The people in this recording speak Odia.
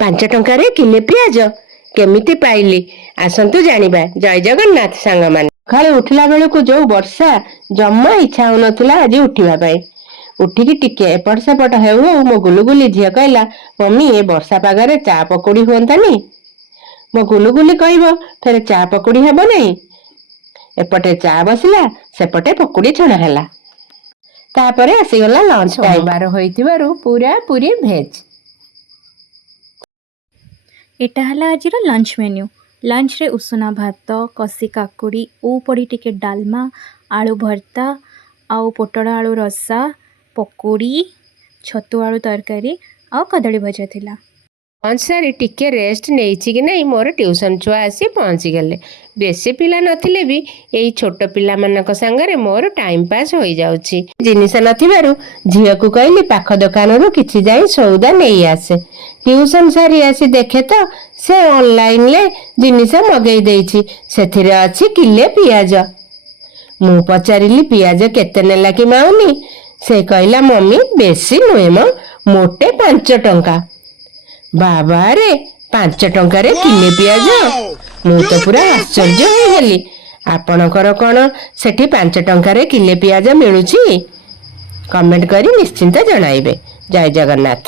5 ଟଙ୍କାରେ କିଲେ ପିଆଜ କେମିତି ପାଇଲି ଆସନ୍ତୁ ଜାଣିବା। ଜୟ ଜଗନ୍ନାଥ ସାଙ୍ଗମାନେ। ସକାଳେ ଉଠିଲା ବେଳକୁ ଯୋଉ ବର୍ଷା ଜମା ଇଚ୍ଛା ହଉନଥିଲା ଆଜି ଉଠିବା ପାଇଁ। ଉଠିକି ଟିକେ ଏପଟ ସେପଟ ହେଉ ହେଉ ମୋ ଗୁଲୁଗୁଲି ଝିଅ କହିଲା, ମମି ଏ ବର୍ଷା ପାଗରେ ଚା ପକୁଡି ହୁଅନ୍ତାନି। ମୋ ଗୁଲୁଗୁଲି କହିବ ଫେରେ ଚା ପକୁଡି ହେବ ନାହିଁ। ଏପଟେ ଚା ବସିଲା, ସେପଟେ ପକୁଡି ଛଣା ହେଲା। ତାପରେ ଆସିଗଲା ଲଞ୍ଚ ଟାଇମ୍। ସୋମବାର ହୋଇଥିବାରୁ ପୁରା ପୁରି ଭେଜ୍। ଏଟା ହେଲା ଆଜିର ଲଞ୍ଚ ମେନ୍ୟୁ। ଲଞ୍ଚରେ ଉଷୁନା ଭାତ, କଷି କାକୁଡ଼ି, ପଡ଼ି ଟିକେ ଡାଲମା, ଆଳୁ ଭର୍ତ୍ତା ଆଉ ପୋଟଳ ଆଳୁ ରସା, ପକୁଡ଼ି, ଛତୁ ଆଳୁ ତରକାରୀ ଆଉ କଦଳୀ ଭଜା ଥିଲା। ଲଞ୍ଚ ସାରି ଟିକେ ରେଷ୍ଟ ନେଇଛି କି ନାହିଁ ମୋର ଟ୍ୟୁସନ୍ ଛୁଆ ଆସି ପହଞ୍ଚିଗଲେ। ବେଶୀ ପିଲା ନଥିଲେ ବି ଏଇ ଛୋଟ ପିଲାମାନଙ୍କ ସାଙ୍ଗରେ ମୋର ଟାଇମ୍ ପାସ୍ ହୋଇଯାଉଛି। ଜିନିଷ ନଥିବାରୁ ଝିଅକୁ କହିଲି ପାଖ ଦୋକାନରୁ କିଛି ଯାଇ ସଉଦା ନେଇ ଆସେ। ଟ୍ୟୁସନ୍ ସାରି ଆସି ଦେଖେ ତ ସେ ଅନଲାଇନରେ ଜିନିଷ ମଗେଇ ଦେଇଛି। ସେଥିରେ ଅଛି କିଲେ ପିଆଜ। ମୁଁ ପଚାରିଲି ପିଆଜ କେତେ ନେଲା କି ମାଉନି? ସେ କହିଲା ମମି ବେଶୀ ନୁହେଁ ମ, ମୋଟେ 5 ଟଙ୍କା। ବାବାରେ 5 ଟଙ୍କାରେ କିଲେ ପିଆଜ? ମୁଁ ତ ପୁରା ଆଶ୍ଚର୍ଯ୍ୟ ହୋଇଗଲି। ଆପଣଙ୍କର କ'ଣ ସେଠି 5 ଟଙ୍କାରେ କିଲେ ପିଆଜ ମିଳୁଛି? କମେଣ୍ଟ କରି ନିଶ୍ଚିନ୍ତ ଜଣାଇବେ। ଜୟ ଜଗନ୍ନାଥ।